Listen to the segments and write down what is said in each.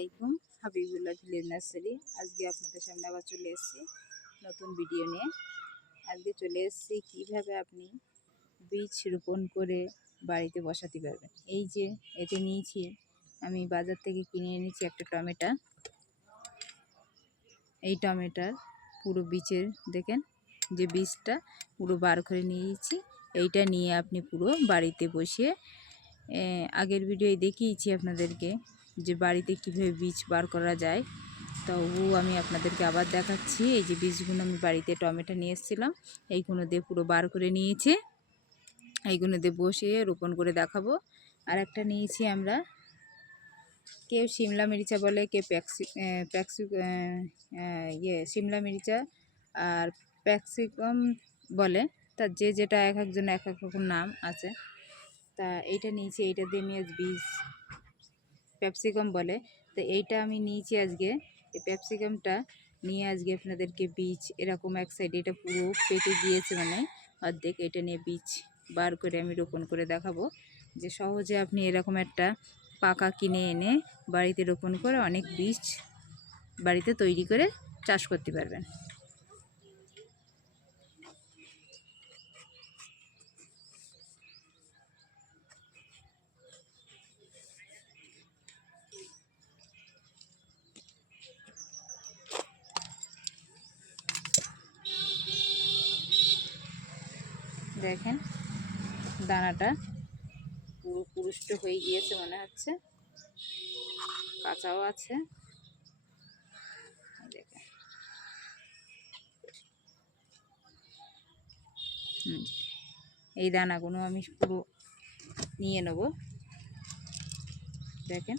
আলাইকুম। Habibullah village nursery. আজকে আপনাদের সামনে আবার চলে এসেছি নতুন ভিডিও নিয়ে। আজকে চলে এসেছি কীভাবে আপনি বীজ রোপণ করে বাড়িতে বসাতে পারবেন। এই যে এতে নিয়েছি, আমি বাজার থেকে কিনে এনেছি একটা টমেটো। এই টমেটোর পুরো বীজের দেখেন যে বীজটা পুরো বার করে নিয়েছি। এইটা নিয়ে আপনি পুরো বাড়িতে বসিয়ে, আগের ভিডিওয় দেখিয়েছি আপনাদেরকে যে বাড়িতে কীভাবে বীজ বার করা যায়, তবু আমি আপনাদেরকে আবার দেখাচ্ছি। এই যে বীজগুলো আমি বাড়িতে টমেটো নিয়ে এসেছিলাম, এইগুলো দিয়ে পুরো বার করে নিয়েছি। এইগুলো দিয়ে বসিয়ে রোপণ করে দেখাবো। আর একটা নিয়েছি আমরা, কেউ শিমলা মির্চা বলে, কেউ শিমলা মির্চা আর প্যাক্সিকাম বলে। তা যে যেটা এক একজন এক এক রকম নাম আছে। তা এইটা নিয়েছি, এইটা দিয়ে আমি বীজ ক্যাপসিকাম বলে। তো এইটা আমি নিয়েছি আজকে। এই ক্যাপসিকামটা নিয়ে আজকে আপনাদেরকে বীজ এরকম এক সাইডে এটা পুরো পেকে গিয়েছে, মানে অর্ধেক। এটা নিয়ে বীজ বার করে আমি রোপণ করে দেখাবো যে সহজে আপনি এরকম একটা পাকা কিনে এনে বাড়িতে রোপণ করে অনেক বীজ বাড়িতে তৈরি করে চাষ করতে পারবেন। দেখেন দানাটা পুরো পুরুষ্ট হয়ে গিয়েছে মনে হচ্ছে, কাঁচাও আছে। দেখেন এই দানাগুলো আমি পুরো নিয়ে নেব। দেখেন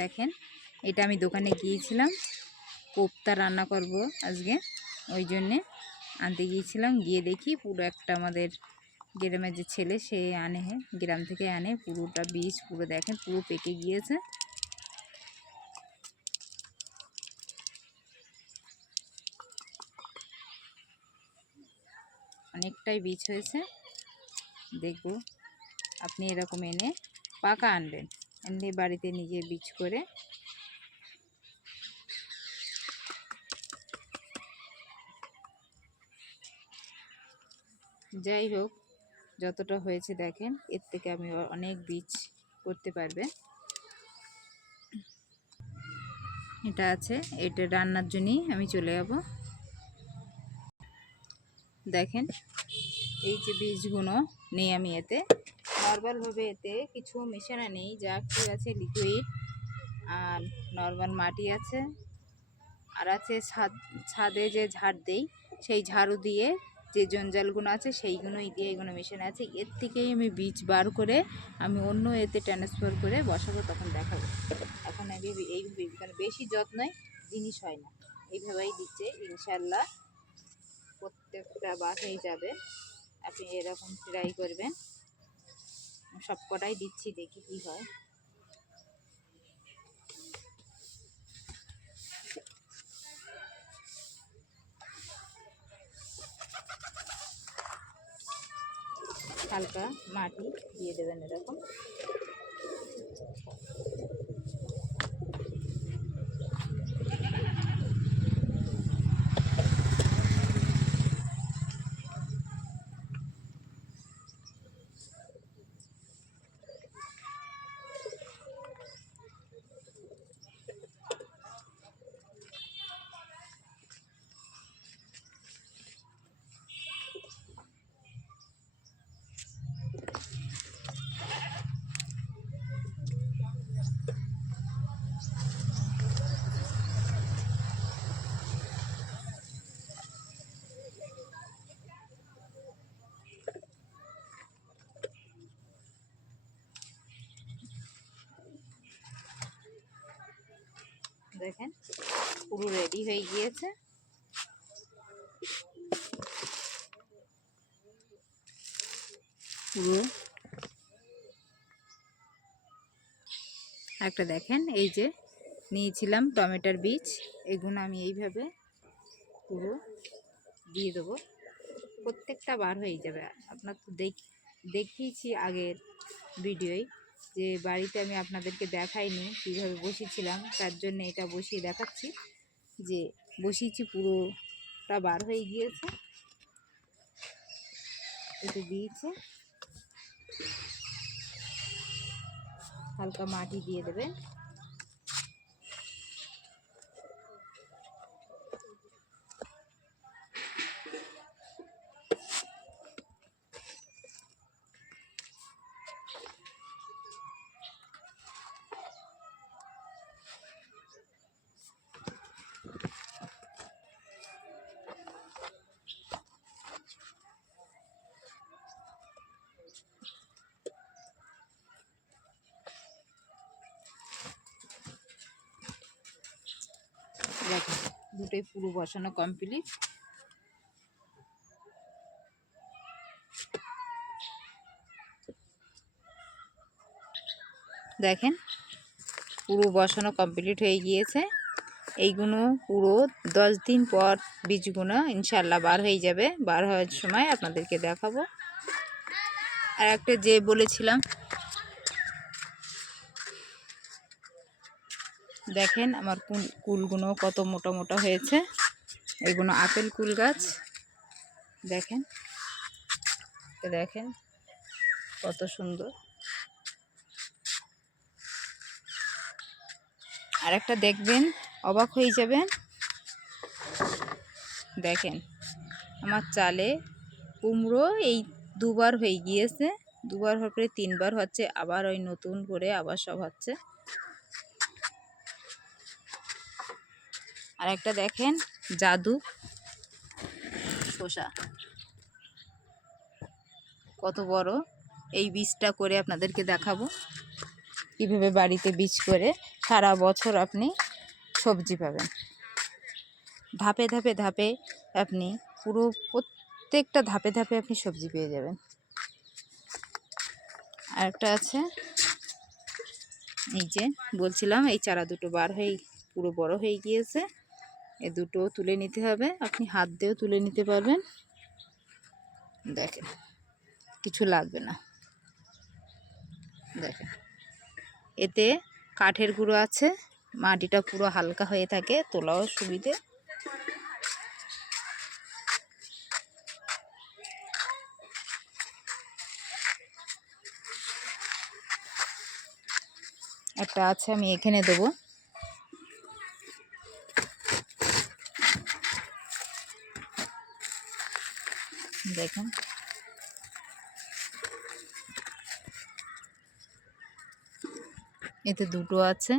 দেখেন এটা আমি দোকানে গিয়েছিলাম, কোপ্তা রান্না করব আজকে, ওই জন্যে আনতে গিয়েছিলাম। গিয়ে দেখি পুরো একটা আমাদের গ্রামের যে ছেলে সে আনে, গ্রাম থেকে আনে পুরোটা বীজ, পুরো দেখেন পুরো পেকে গিয়েছে। অনেকটাই বীজ হয়েছে। দেখব আপনি এরকম এনে পাকা আনবেন, এনে বাড়িতে নিজে বীজ করে যাই হোক যতটা হয়েছে দেখেন, এর থেকে আমি অনেক বীজ করতে পারবে। এটা আছে, এটা রান্নার জন্যই আমি চলে যাব। দেখেন এই যে বীজগুলো নেই আমি এতে নর্মালভাবে, এতে কিছু মেশানো নেই, যা কি আছে লিকুইড আর নর্মাল মাটি আছে, আর আছে ছাদে যে ঝাড় দেই সেই ঝাড়ু দিয়ে যে জঞ্জালগুলো আছে সেইগুলোই দিয়ে এগুলো মেশানো আছে। এর থেকেই আমি বীজ বার করে আমি অন্য এতে ট্রান্সফার করে বসাবো, তখন দেখাবো। এখন আগে এই বেশি যত্নই জিনিস হয় না, এইভাবেই দিচ্ছে। ইনশাল্লাহ প্রত্যেকটা বাসায় যাবে, আপনি এরকম ট্রাই করবেন। সব কটাই দিচ্ছি, দেখি কি হয়। হালকা মাটি দিয়ে দেবেন এরকম। দেখেন পুরো রেডি হয়ে গিয়েছে। পুরো একটা দেখেন এই যে নিয়েছিলাম টমেটোর বীজ, এগুলো আমি এইভাবে পুরো দিয়ে দেবো, প্রত্যেকটা বার হয়ে যাবে। আপনার তো দেখিয়েছি আগের ভিডিওয় যে বাড়িতে আমি আপনাদেরকে দেখাইনি কীভাবে বসিয়েছিলাম, তার জন্য এটা বসিয়ে দেখাচ্ছি যে বসিয়েছি পুরোটা বার হয়ে গিয়েছে। এটা দিয়েছে, হালকা মাটি দিয়ে দেবেন। দেখেন দুটোই পুরো বসানো কমপ্লিট। দেখেন পুরো বসানো কমপ্লিট হয়ে গিয়েছে। এইগুলো পুরো 10 দিন পর বীজগুলো ইনশাল্লাহ বার হয়ে যাবে। বার হওয়ার সময় আপনাদেরকে দেখাবো। আর একটা যে বলেছিলাম, দেখেন আমার কুলগুলো কত মোটা মোটা হয়েছে। এগুলো আপেল কুল গাছ, দেখেন দেখেন কত সুন্দর। আর একটা দেখবেন অবাক হয়ে যাবেন, দেখেন আমার চালে কুমড়ো এই দুবার হয়ে গিয়েছে, দুবার হওয়ার পরে 3বার হচ্ছে, আবার ওই নতুন করে আবার সব হচ্ছে। আর একটা দেখেন জাদু শসা কত বড়, এই বীজটা করে আপনাদেরকে দেখাবো কীভাবে বাড়িতে বীজ করে সারা বছর আপনি সবজি পাবেন। ধাপে ধাপে ধাপে আপনি পুরো প্রত্যেকটা ধাপে ধাপে আপনি সবজি পেয়ে যাবেন। আর একটা আছে এই যে বলছিলাম, এই চারা দুটো বার হয়ে পুরো বড় হয়ে গিয়েছে। এ দুটো তুলে নিতে হবে, আপনি হাত দিয়েও তুলে নিতে পারবেন। দেখেন কিছু লাগবে না, দেখেন এতে কাঠের গুঁড়ো আছে, মাটিটা পুরো হালকা হয়ে থাকে, তোলাও সুবিধে। একটা আছে আমি এখানে দেবো, দেখেন এতে দুটো আছে।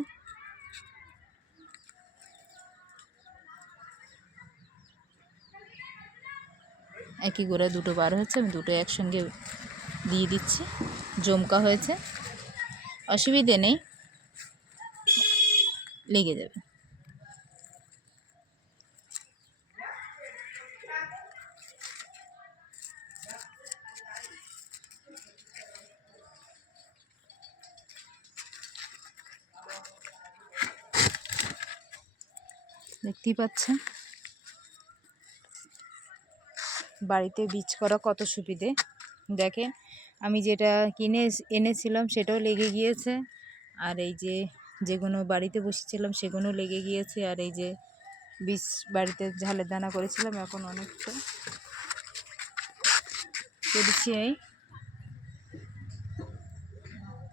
একই করে দুটো বার হচ্ছে, আমি দুটো একসঙ্গে দিয়ে দিচ্ছি। জমকা হয়েছে, অসুবিধে নেই, লেগে যাবে। দেখতেই পাচ্ছেন বাড়িতে বীজ করা কত সুবিধে। দেখেন আমি যেটা কিনে এনেছিলাম সেটাও লেগে গিয়েছে, আর এই যে যেগুলো বাড়িতে বসেছিলাম সেগুলো লেগে গিয়েছে, আর এই যে বীজ বাড়িতে ঝালের দানা করেছিলাম এখন অনেকটা করেছি।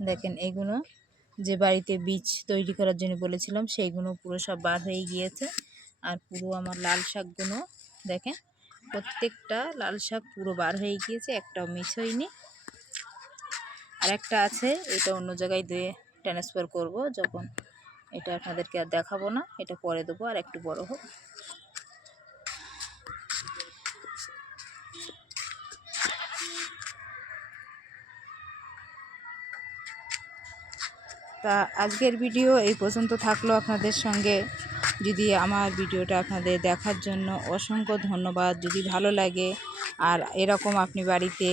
দেখেন এগুলো যে বাড়িতে বীজ তৈরি করার জন্য বলেছিলাম সেইগুলো পুরো সব বার হয়ে গিয়েছে। আর পুরো আমার লাল শাকগুলো দেখেন, প্রত্যেকটা লাল শাক পুরো বার হয়ে গিয়েছে, একটাও মিস হয়নি। আর একটা আছে, এটা অন্য জায়গায় দিয়ে ট্রান্সফার করব যখন, এটা আপনাদেরকে আর দেখাবো না, এটা পরে দেবো আর একটু বড় হোক। তা আজকের ভিডিও এই পর্যন্ত থাকলো আপনাদের সঙ্গে। যদি আমার ভিডিওটা আপনাদের দেখার জন্য অসংখ্য ধন্যবাদ। যদি ভালো লাগে আর এরকম আপনি বাড়িতে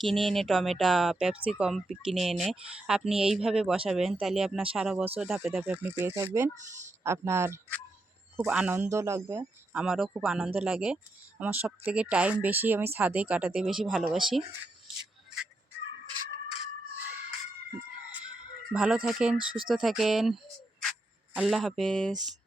কিনে এনে টমেটো, ক্যাপসিকাম কিনে এনে আপনি এইভাবে বসাবেন, তাহলে আপনার সারা বছর ধাপে ধাপে আপনি পেয়ে থাকবেন। আপনার খুব আনন্দ লাগবে, আমারও খুব আনন্দ লাগে। আমার সবথেকে টাইম বেশি আমি ছাদে কাটাতে বেশি ভালোবাসি। ভালো থাকেন, সুস্থ থাকেন, আল্লাহ হাফেজ।